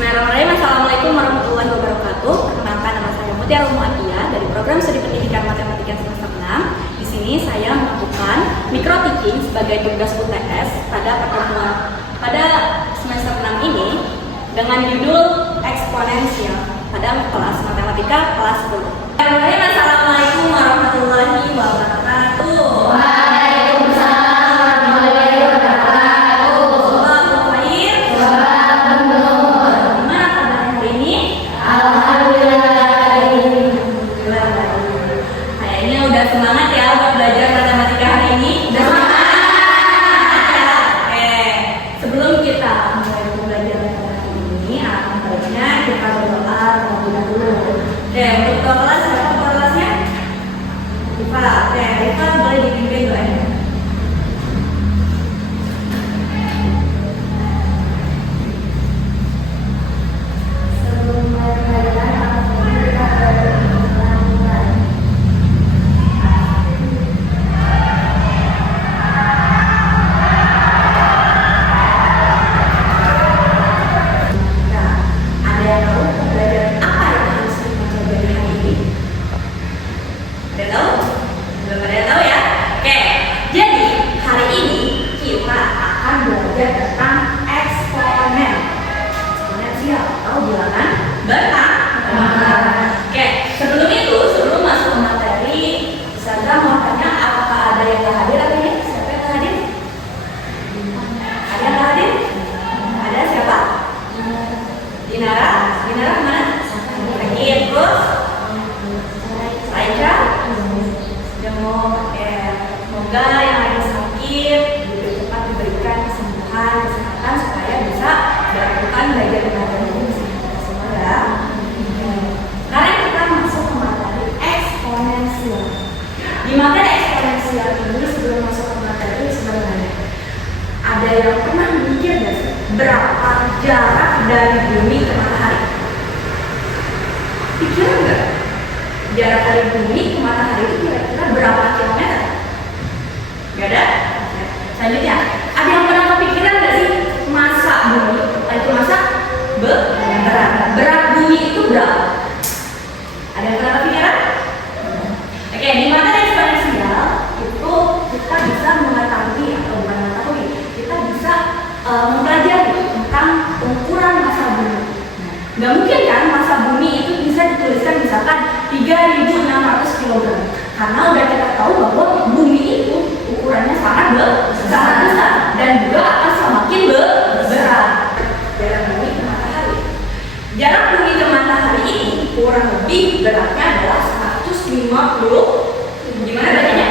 Bismillahirrahmanirrahim. Assalamualaikum warahmatullahi wabarakatuh. Perkenalkan, nama saya Mutiara Muatia dari Program Studi Pendidikan Matematika semester 6. Di sini saya melakukan micro teaching sebagai tugas UTS pada semester 6 ini dengan judul eksponensial pada kelas matematika kelas 10. Assalamualaikum warahmatullahi wabarakatuh. Semangat ya buat belajar matematika hari ini. Udah semangat ya? Oke. Sebelum kita mulai pembelajaran hari ini, baiknya kita berdoa terlebih dahulu. Oke, untuk ketua kelas, siapa ketua kelasnya? Rifa. Oke, Rifa boleh dipimpin doanya. Tentang eksponen, eksponensial atau bilangan bertambah. Oke, sebelum masuk ke materi, saya mau tanya apakah ada yang nggak hadir hari ini? Siapa yang nggak hadir? Ada yang nggak hadir? Ada siapa? Dinara mana? Lagi terus Aisyah. Semoga yang lagi sakit cepat diberikan kesehatan supaya bisa melakukan belajar mengajar ini semua ya. Sekarang kita masuk ke materi eksponensial. Di materi eksponensial ini sebelum masuk ke materi sebenarnya ada yang pernah mikir nggak sih berapa jarak dari bumi ke matahari? Pikiran nggak? Jarak dari bumi ke matahari itu kira-kira berapa kilometer? Gak ada? Selanjutnya, ada yang pernah kepikiran nggak sih massa bumi? Itu massa berat bumi itu berapa? Ada yang pernah kepikiran? Oke, di materi eksponensial itu kita bisa mengetahui atau bukan mengetahui, kita bisa mempelajari tentang ukuran massa bumi. Nggak mungkin kan massa bumi itu bisa dituliskan misalkan 3.600 kg, karena udah kita tahu bahwa bumi itu ukurannya sangat besar dan juga akan semakin berat. Jarak bumi ke matahari. Jarak bumi ke matahari ini kurang lebih beratnya adalah 150. Gimana bacanya?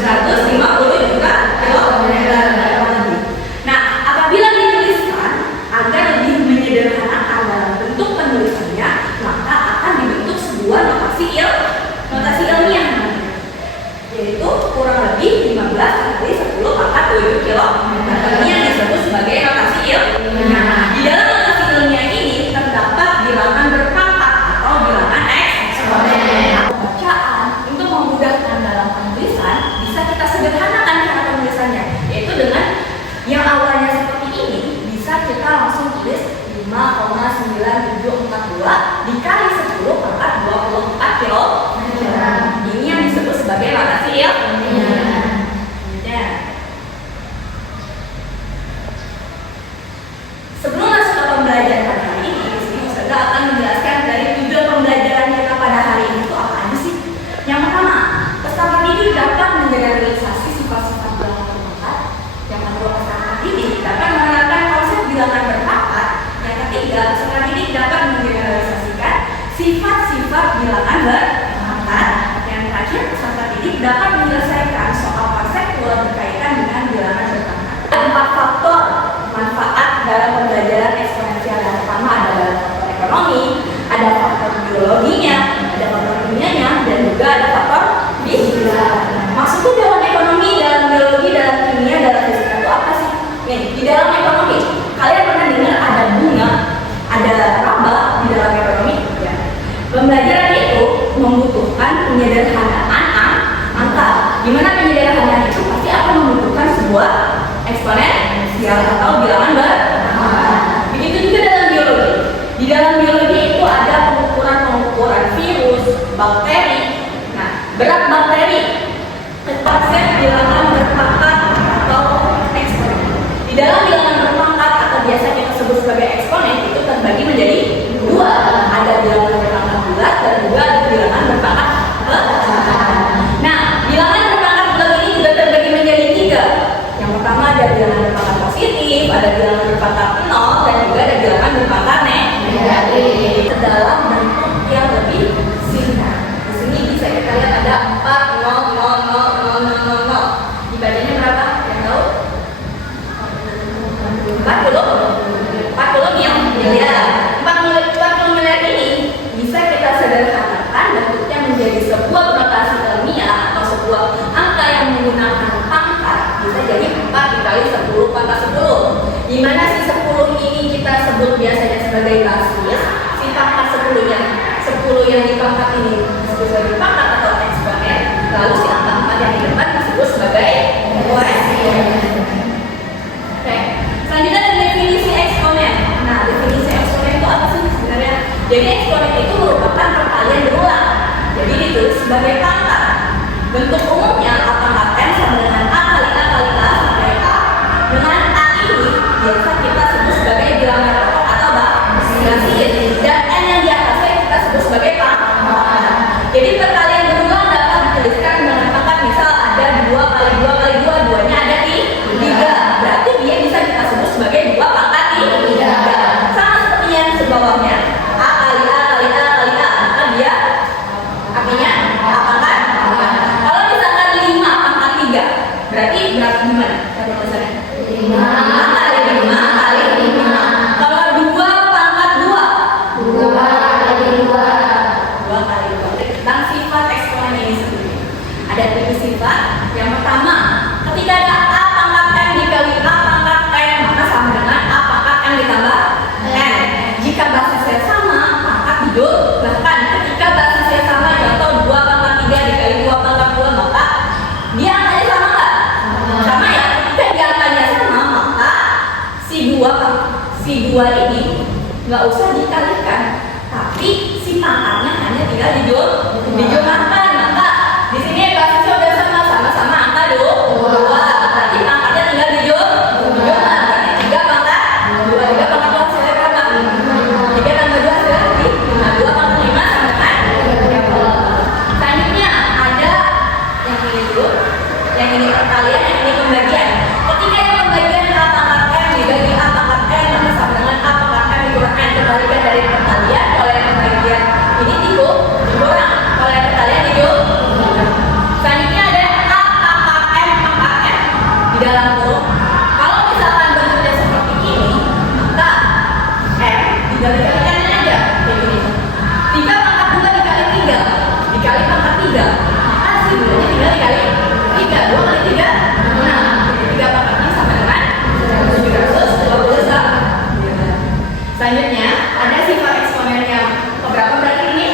150 juga kilometer. Nah, apabila dituliskan agar lebih menyederhanakan dalam bentuk penulisannya, maka akan dibentuk sebuah notasi ilmiah, yaitu kurang lebih 15 kali 10 pangkat 7 kilometer. Ini yang disebut sebagai notasi ilmiah. Di dalam notasi ilmiah ini terdapat bilangan berpangkat atau bilangan eksponen. Bacaan untuk memudahkan dalam penulisan bisa kita sederhanakan cara penulisannya, yaitu dengan yang awalnya seperti ini bisa kita langsung tulis 5,9742 dikali 10 pangkat 24 kilometer. Ini yang disebut sebagai notasi ilmiah. Sebelum masuk ke pembelajaran hari ini, di sini Ustazah akan menjelaskan dari tujuan pembelajaran kita pada hari ini itu apa aja sih. Yang pertama, peserta didik dapat mengeneralisasi sifat-sifat bilangan berpangkat. Yang kedua, peserta didik dapat menerapkan konsep bilangan berpangkat. Yang ketiga, peserta didik dapat menggeneralisasikan sifat-sifat bilangan berpangkat. Yang terakhir, peserta didik dapat menyelesaikan soal konseptual berkaitan dengan bilangan berpangkat. Ada 4 faktor manfaat dalam pembelajaran eksponensial. Yang pertama adalah faktor ekonomi, ada faktor biologinya, ada faktor kimianya, dan juga ada faktor fisika. Maksudnya dalam ekonomi, dalam biologi, dalam kimia, dalam fisika itu apa sih? Nih, di dalam ekonomi, kalian pernah dengar ada bunga, ada laba di dalam ekonomi? Ya. Pembelajaran itu membutuhkan penyederhanaan angka. Gimana penyederhanaan itu? Pasti akan membutuhkan sebuah eksponensial atau bilangan bertambah. Begitu juga dalam biologi. Berat bakteri, konsep bilangan berpangkat atau eksponen. Di dalam bilangan berpangkat atau biasa kita sebut sebagai eksponen itu terbagi menjadi dua. Ada bilangan berpangkat bulat dan juga ada bilangan berpangkat pecahan. Nah, bilangan berpangkat bulat ini juga terbagi menjadi tiga. Yang pertama ada bilangan berpangkat positif, ada bilangan berpangkat 0, dan juga ada bilangan berpangkat negatif. Dalam bentuk yang lebih singkat. Di sini bisa kita lihat ada 4, 0, 0, 0, 0, 0, 0. Dibacanya berapa? Yang tahu? 40 miliar. 40 miliar ini bisa kita sederhanakan bentuknya menjadi sebuah notasi ilmiah atau sebuah angka yang menggunakan pangkat. Bisa jadi 4 dikali 10 pangkat 10. Di mana si 10 ini kita sebut biasanya sebagai basis. Si pangkat 10 yang dipangkat ini disebut sebagai pangkat atau eksponen. Lalu si angka 4 yang di depan disebut sebagai koesien. Oke. Selanjutnya ada definisi eksponen. Nah, definisi eksponen itu apa sih sebenarnya? Jadi eksponen itu merupakan perkalian berulang. Jadi ditulis sebagai pangkat. Bentuk umumnya A pangkat n sama dengan A kali A kali A sampai A. Dengan A ini biasa kita sebut sebagai bilangan pokok atau basis. Dan n yang di atasnya kita sebut sebagai pangkat. Jadi perkalian berulang dapat dituliskan dengan pangkat. Misal ada 2 kali 2 kali 2, duanya ada di 3. Berarti dia bisa kita sebut sebagai 2 pangkat 3. Sama seperti yang sebawahnya, A kali A kali A kali A, maka dia artinya A pangkat 4. Kalau misalkan 5 pangkat 3, berarti berapa gimana? Cara tulisannya? 5 kali 5 kali 5. Kalau 2 pangkat 2, 2 kali 2. 2 kali 2. Tentang sifat eksponen ini sendiri. Ada 3 sifat. Yang pertama, ketika ada A pangkat M dikali A pangkat N, maka sama dengan A pangkat M ditambah N. Jika basisnya sama, pangkat bahkan ketika basisnya sama, contoh 2 pangkat 3 dikali 2 pangkat 2, maka dia angkanya sama nggak? Sama ya. Ketika dia angkanya sama, maka si 2 ini nggak usah dikalikan, tapi si pangkatnya hanya tinggal dijumlahkan. Maka di sini basisnya udah sama-sama angka 2. Berarti pangkatnya tinggal dijumlahkan. 3 pangkat 2, 3 pangkat 2 hasilnya berapa? 3 tambah 2 hasilnya 5. 2 pangkat 5 sama dengan 30. Selanjutnya ada yang ini dulu. Yang ini perkalian, yang ini pembagian. Ketika yang pembagian A pangkat M dibagi A pangkat N, maka sama dengan A pangkat M dikurang N. Kebalikan dari perkalian, kalau yang pembagian ini dikurang, kalau yang perkalian dijumlah. Selanjutnya ada A pangkat M pangkat N di dalam kurung. Kalau misalkan bentuknya seperti ini, maka M dikalikan N aja kayak gini. 3 pangkat 2 dikali 3 dikali pangkat 3, maka si bentuknya tinggal dikali 3. 2 kali 3, 6. 3 pangkatnya sama dengan 720. Selanjutnya ada sifat eksponen yang keberapa berarti ini?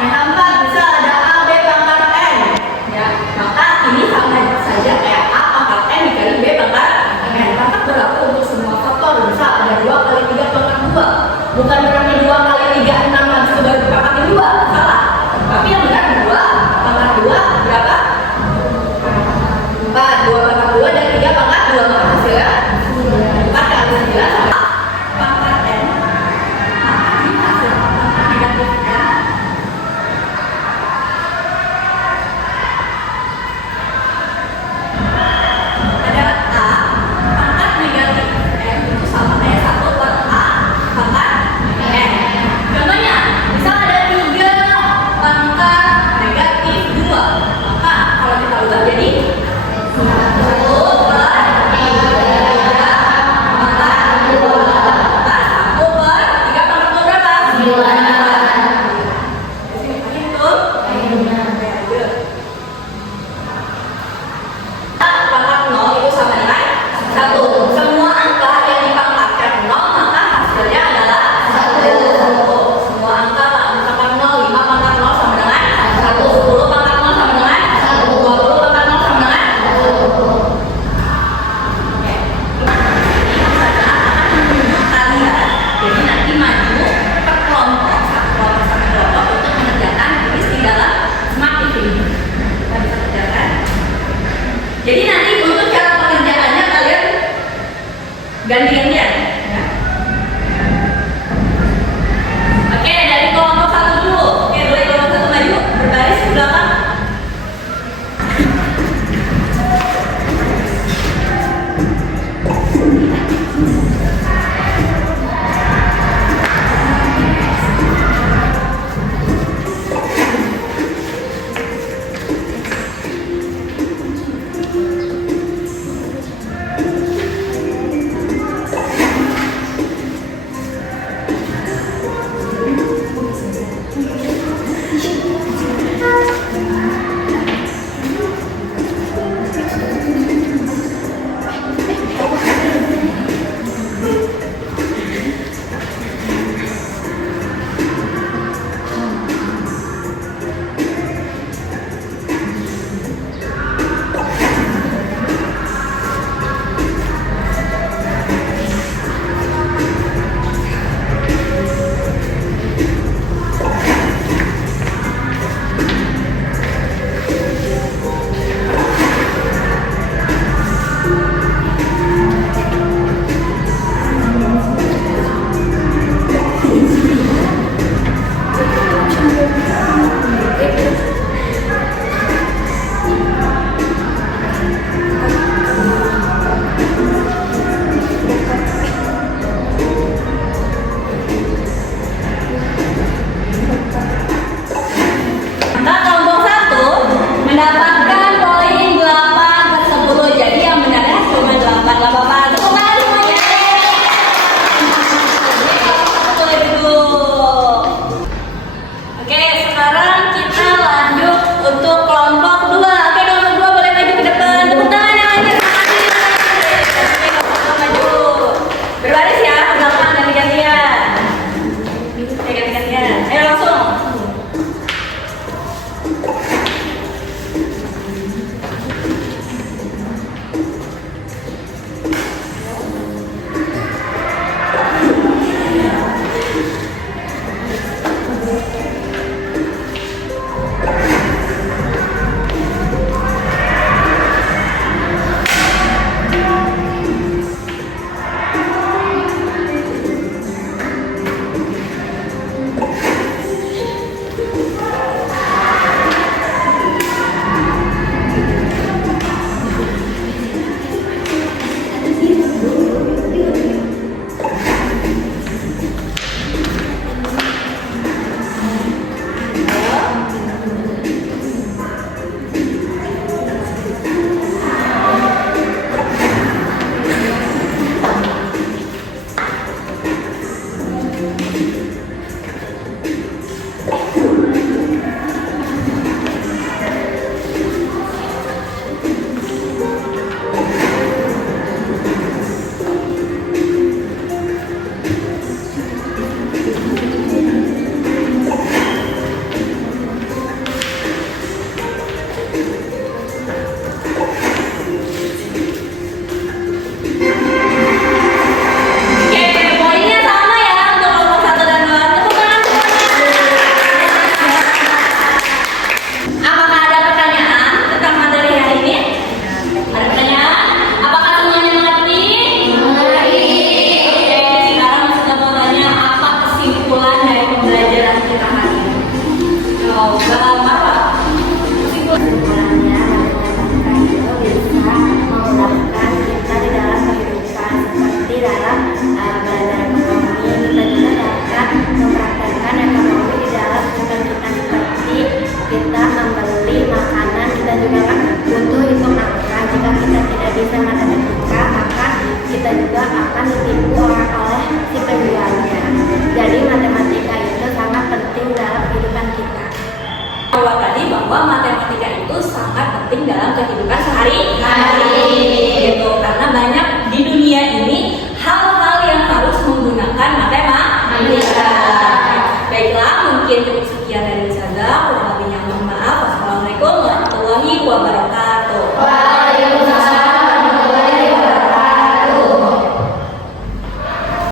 Yang keempat, bisa ada A B pangkat N, ya. Maka ini sama saja kayak A pangkat N dikali B pangkat N. Pangkat berlaku untuk semua faktor. Bisa ada 2 kali 3 pangkat 2. Bukan berarti 2 kali 3 6 habis itu baru pangkat 2. Salah. Tapi yang benar 2 pangkat 2 berapa? 4. 2 pangkat 2 dan 3 pangkat 2, maka hasilnya 4 kali 9 sama ganti-gantian. Ya. Oke, dari kelompok satu dulu. Oke, boleh kelompok satu maju berbaris ke belakang. Bahwa matematika itu sangat penting dalam kehidupan sehari-hari.